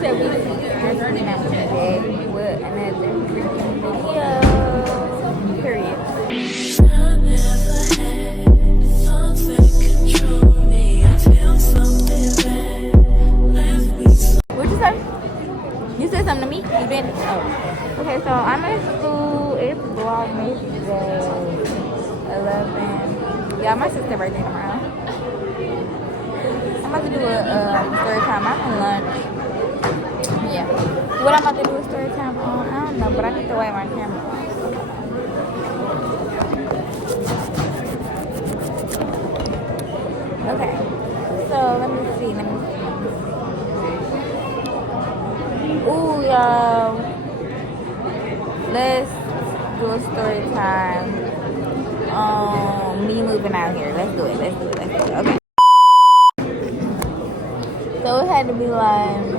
So we actually not today with another video. Period. What you say? You said something to me? You didn't? Oh. Okay, so I'm in school. It's Vlogmas day 11. Yeah, my sister birthday tomorrow. I'm about to do a story time. I'm on lunch. Yeah. What I'm about to do a story time on, I don't know, but I need to wipe my camera. Okay. So let me see. Ooh, y'all. Let's do a story time on me moving out here. Let's do it. Okay. So it had to be like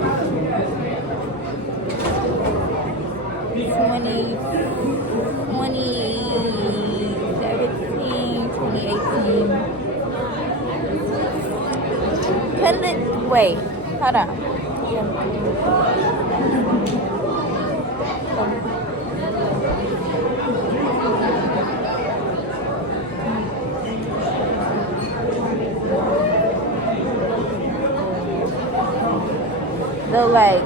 2017, 2018. Wait, hold on. So like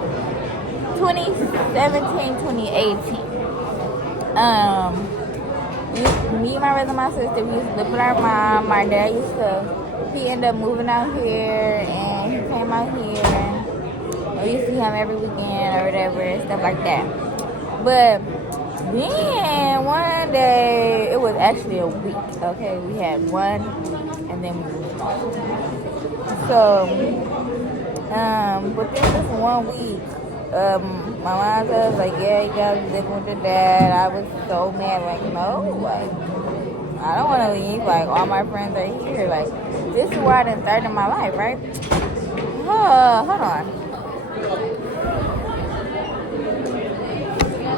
2017, 2018. Me, my brother, my sister, we used to live with our mom. My dad he ended up moving out here, and he came out here. We used to see him every weekend or whatever and stuff like that. But then one day, it was actually a week. Okay, we had one, and then we moved on. So, within this 1 week, my mom was like, yeah, you guys living with your dad. I was so mad, like, no, like, I don't want to leave. Like, all my friends are here. Like, this is where I done started my life, right? Hold on.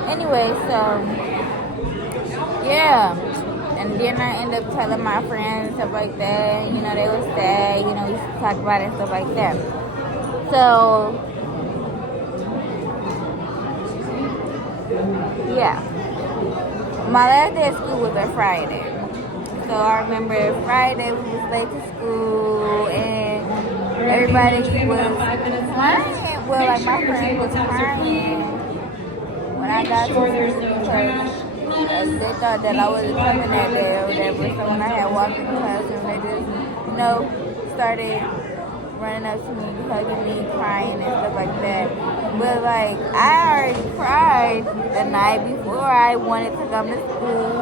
Anyway, so, yeah. And then I ended up telling my friends and stuff like that. You know, they were sad. You know, we used to talk about it and stuff like that. So, yeah. My last day of school was a Friday. So I remember Friday we was late to school and everybody was crying. Well, like my friend was crying when I got to school because they thought that I wasn't coming that day or whatever. So when I had walked in class and they just, started running up to me, hugging me, crying and stuff like that. But like I already cried the night before I wanted to come to school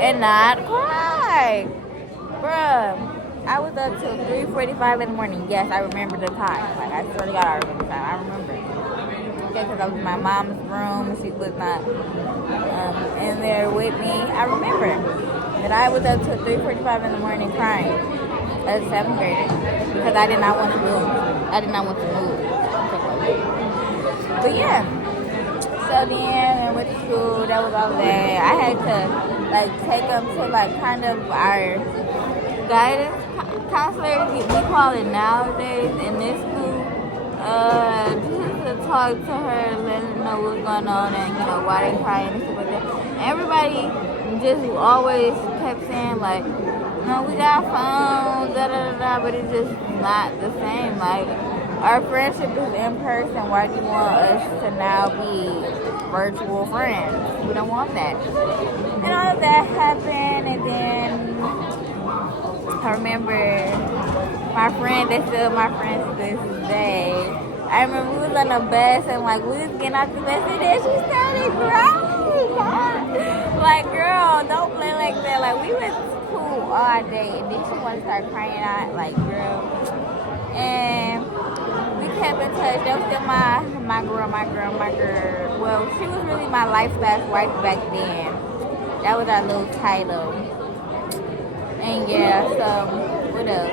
and not cry. Bruh, I was up till 3:45 in the morning. Yes, I remember the time. Like I swear to God, I remember the time. I remember it. Okay, because I was in my mom's room and she was not in there with me. I remember that I was up till 3:45 in the morning crying as a 7th grader because I did not want to move. But yeah. So then I went to school. That was all day. I had to take them to kind of our guidance counselors. We call it nowadays in this school. Just to talk to her, let her know what's going on and why they crying and stuff like that. Everybody just always kept saying no, we got phones, but it's just not the same. Like, our friendship is in person. Why do you want us to now be virtual friends? We don't want that. And all of that happened, and then I remember my friend, that's still my friend to this day. I remember we was on the bus, and we was getting off the bus, and then she started crying. Like, girl, don't play like that. Like, we was cool all day, and then she wanted to start crying out, girl. And we kept in touch. That was still my girl. Well, she was really my life/wife back then. That was our little title. And yeah, so what else?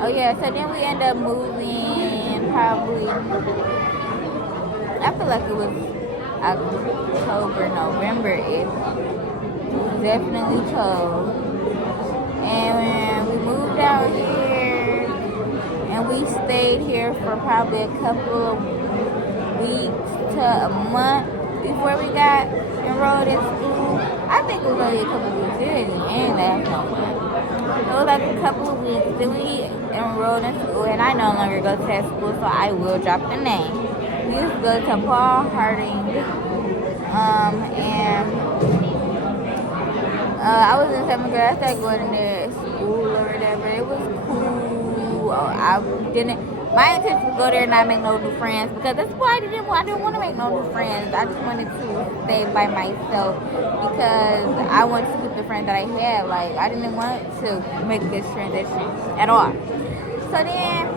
Oh yeah, so then we ended up moving probably, I feel like it was October, November-ish. It was definitely cold. And when we moved out here, and and we stayed here for probably a couple of weeks to a month before we got enrolled in school. I think it was only a couple of weeks. It didn't end that long. It was like a couple of weeks. Then we enrolled in school, and I no longer go to that school, so I will drop the name. We used to go to Paul Harding, and I was in 7th grade. I started going to their school or whatever. It was cool. I didn't. My intention was to go there and not make no new friends, because that's why I didn't want to make no new friends. I just wanted to stay by myself because I wanted to keep the friends that I had. Like, I didn't want to make this transition at all. So then,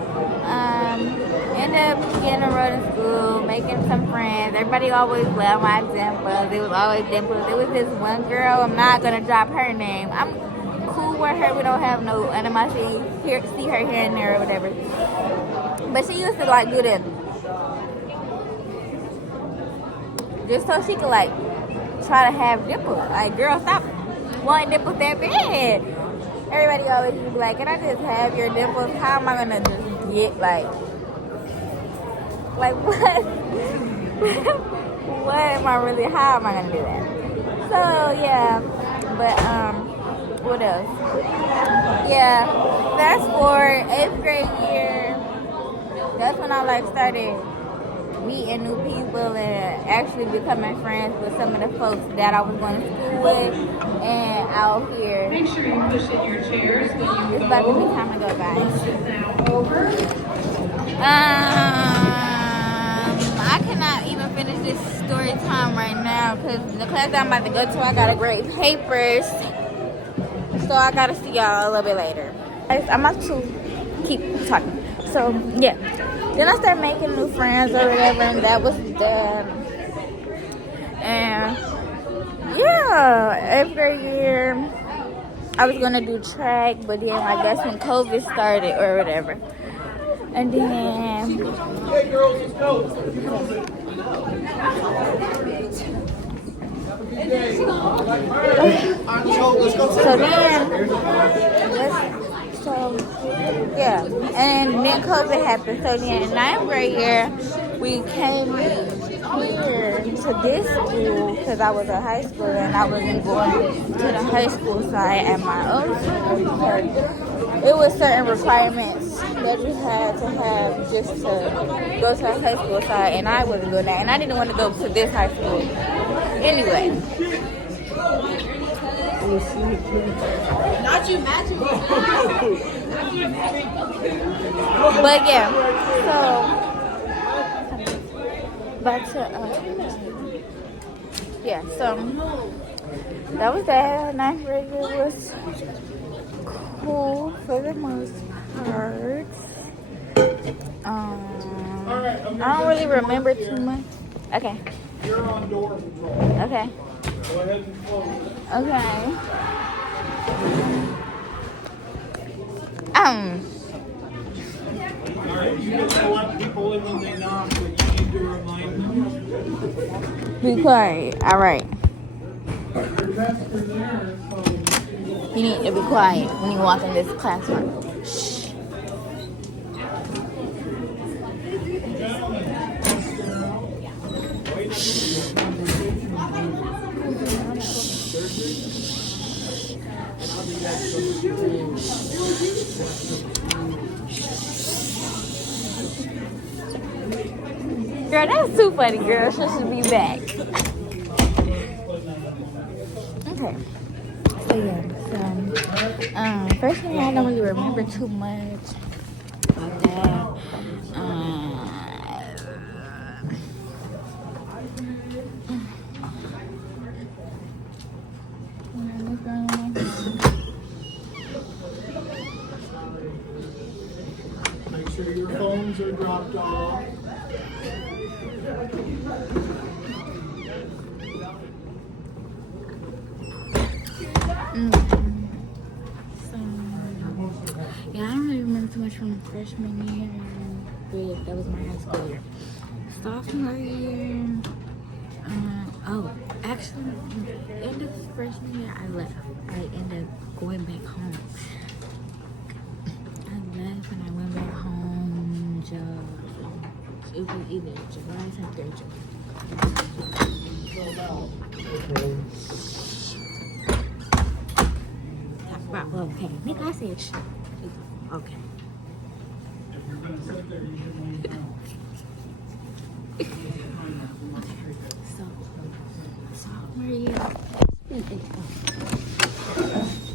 ended up getting enrolled in school, making some friends. Everybody always loved my dimples. It was always dimples. There was this one girl, I'm not going to drop her name. I'm cool with her. We don't have no animosity. See her here and there or whatever. But she used to like do this just so she could like try to have dimples. Like, girl, stop wanting dimples that bad. Everybody always used to be like, can I just have your dimples? How am I gonna just get like what? What am I really? How am I gonna do that? So yeah, but what else? Yeah, fast forward 8th grade year. That's when I like started meeting new people and actually becoming friends with some of the folks that I was going to school with and out here. Make sure you push in your chairs when you It's about to be time to go, guys. now over. I cannot even finish this story time right now because the class that I'm about to go to, I gotta grade papers. So I gotta see y'all a little bit later. I'm about to keep talking. So yeah, then I started making new friends or whatever, and that was done. And yeah, 8th grade year, I was gonna do track, but then I guess when COVID started or whatever, and then Hey girls, let's go. So yeah, and then COVID happened. So then in 9th grade year, we came here to this school because I was a high schooler and I wasn't going to the high school side at my own school because it was certain requirements that you had to have just to go to a high school side, and I wasn't doing that, and I didn't want to go to this high school anyway. Not you, magic. But yeah, so back to yeah, so that was that. 9th grade was cool for the most part. I don't really remember too much. Okay. You're on door control. Okay. Go ahead and close. Okay. Alright, you just let people in when they knock, but you need to remind them. Be quiet. All right. Your desk is there, so You need to be quiet when you walk in this classroom. Shh. Girl, that's too funny, girl. She should be back. Okay. So yeah, personally, I don't really remember too much about that. make sure your phones are dropped off. Yeah, I don't really remember too much from freshman year, but that was my high school year. Sophomore year, actually, end of freshman year, I left. I ended up going back home. I left and I went back home. job. It was either July 3rd, July. Talk about, okay. Nigga, I said shit. Okay. If you're gonna sit there, you should lay down. So where are you?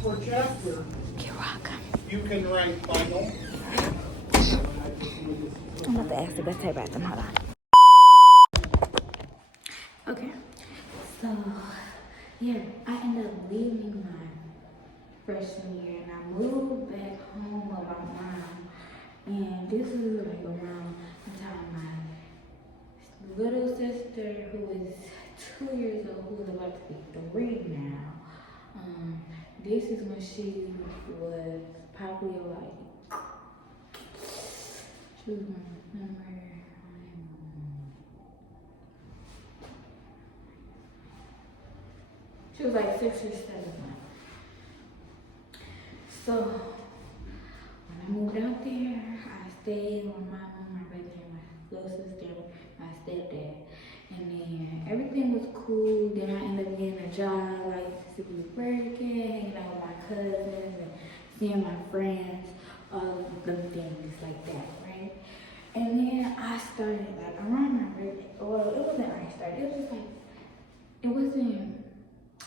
For chapter, You're welcome. you can write final. I'm about to ask the best about them. Hold on. Okay. So, yeah, I ended up leaving my freshman year and I moved back home with my mom. And this was like around the time my little sister, who is 2 years old, who is about to be 3 now. This is when she was probably like, she was my number. She was like 6 or 7. So when I moved out there, I stayed with my mom, my brother, and my little sister, my stepdad. And then everything was cool. Then I ended up getting a job, like to be working, hanging out with my cousins and seeing my friends, all of them things like that, right? And then I started like around my birthday. Well, it wasn't I started. It was just like it wasn't.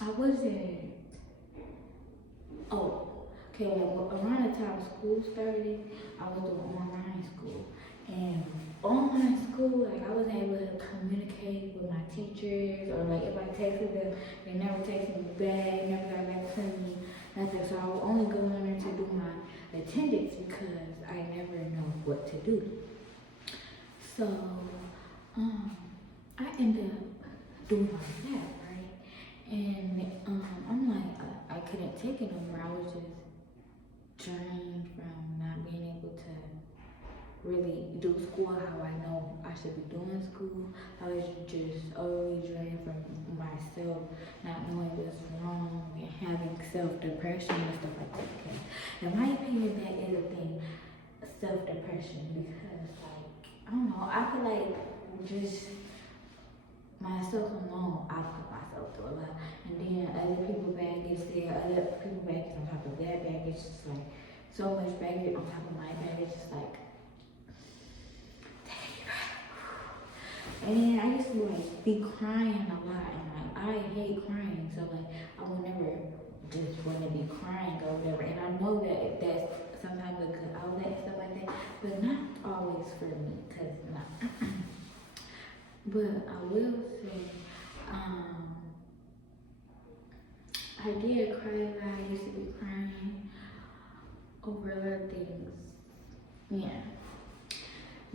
I wasn't. Oh, okay. Like around the time school started, I was doing online school. And online school, like I wasn't able to communicate with my teachers, or like if I texted them, they never texted me back, never got back to me, nothing. So I would only go in there to do my attendance because I never know what to do. So I ended up doing like that, right? And I'm like, I couldn't take it no more. I was just drained from not being able to really do school how I know I should be doing school. I was just always drained from myself, not knowing what's wrong and having self-depression and stuff like that. Because in my opinion, that is a thing, self-depression, because like, I don't know, I feel like just myself alone, I put myself through a lot. And then other people's baggage there, other people's baggage on top of their baggage, just like so much baggage on top of my baggage, just like, and then I used to like be crying a lot, and like I hate crying, so like I would never just want to be crying or whatever. And I know that that's sometimes a good outlet and stuff like that, but not always for me, cause not. But I will say, I did cry a lot. I used to be crying over a lot of things, yeah.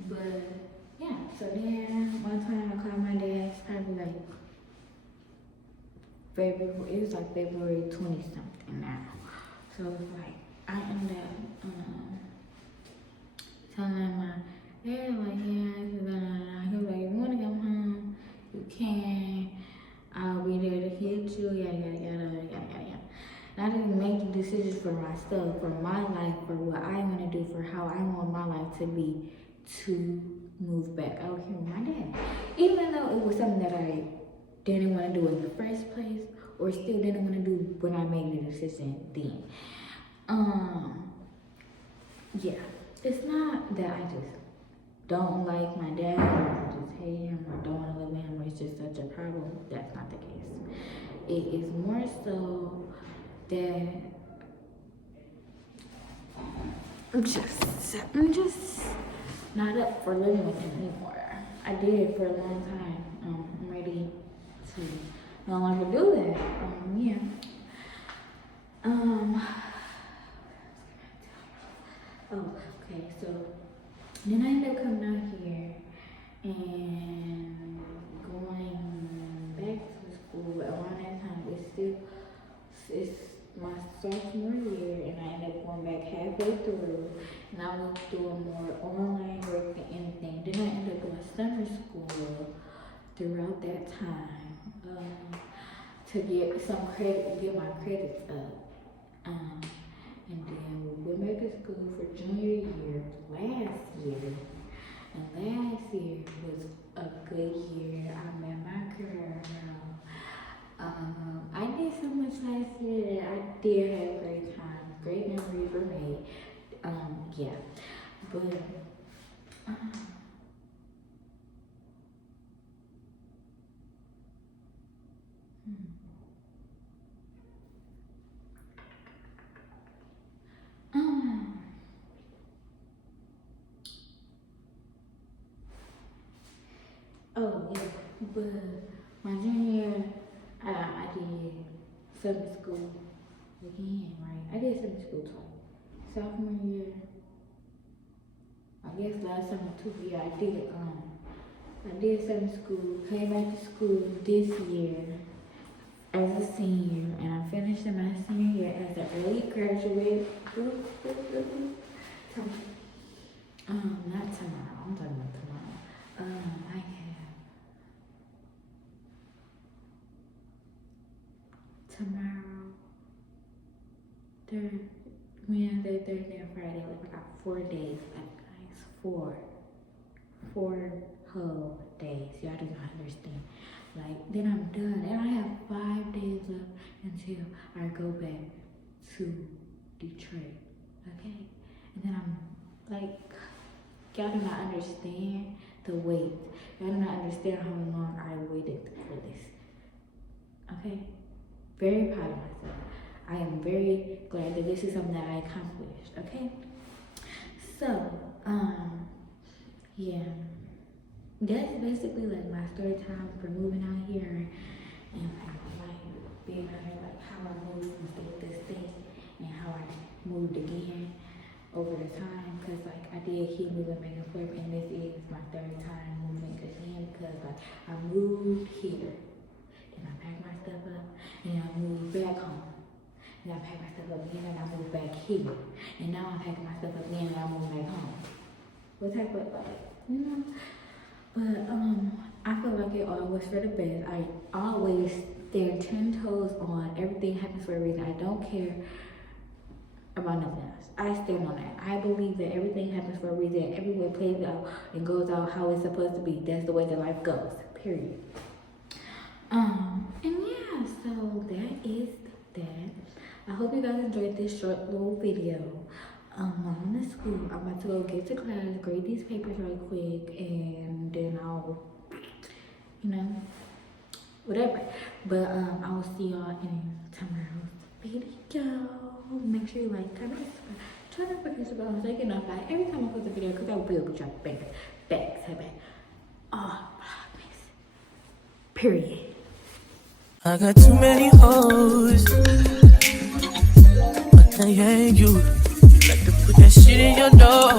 But yeah, so then one time I called my dad, it's probably like February, it was like February 20 something now. So it's like, I ended up telling my dad, like, yeah, he was like, you wanna come home, you can, I'll be there to hit you, yada, yada, yada, yada, yada, yada. And I didn't make the decisions for myself, for my life, for what I wanna do, for how I want my life to be, to move back out here with my dad. Even though it was something that I didn't want to do in the first place, or still didn't want to do when I made the decision then. Yeah, it's not that I just don't like my dad, or just hate him, or don't want to live with him, or it's just such a problem. That's not the case. It is more so that I'm just not up for living with him anymore. I did for a long time. I'm ready to no longer do that. Yeah. Oh, okay. So then I ended up coming out here and going back to school. Around that time, it's my sophomore year, and I ended up going back halfway through, and I was doing more online work than anything. Then I ended up doing summer school throughout that time to get some credit, get my credits up. And then we went back to school for junior year last year. And last year was a good year. I met my girl. I did so much last year that I did have great times. Great memories were made. Yeah. But oh yeah, but my junior year, I did summer school again, right? I did summer school twice. Sophomore year, I guess last summer too. Yeah, I did summer school. Came back to school this year as a senior, and I finished in my senior year as an early graduate. Not tomorrow. I'm talking about tomorrow. I have tomorrow, Wednesday, Thursday, and Friday. Like I got 4 days left, guys. Four whole days. Y'all do not understand. Like then I'm done, and I have 5 days left until I go back to Detroit. Okay, and then I'm like, y'all do not understand the wait. Y'all do not understand how long I waited for this. Okay, very proud of myself. I am very glad that this is something that I accomplished. Okay, so yeah, that's basically like my story time for moving out here and like being out here, like how I moved from state to state and how I moved again over the time, because like I did keep moving back and forth, and this is my 3rd time moving again, because like I moved here, and I packed my stuff up, and I moved back home, and I packed my stuff up again, and I moved back here, and now I'm packing my stuff up again, and I moved back home. What type of like, you know? But I feel like it always for the best. I always stand 10 toes on everything happens for a reason. I don't care about nothing else. I stand on that. I believe that everything happens for a reason. Everyone plays out and goes out how it's supposed to be. That's the way that life goes. Period. And yeah, so that is that. I hope you guys enjoyed this short little video. I'm on the school. I'm about to go get to class, grade these papers real quick, and then I'll, you know, whatever. But I will see y'all in tomorrow's video. Make sure you like, comment, subscribe, turn on notifications so you get notified every time I post a video, because I will be dropping back. Oh, Vlogmas. Period. I got too many hoes. I can't hang you. Like to put that shit in your nose.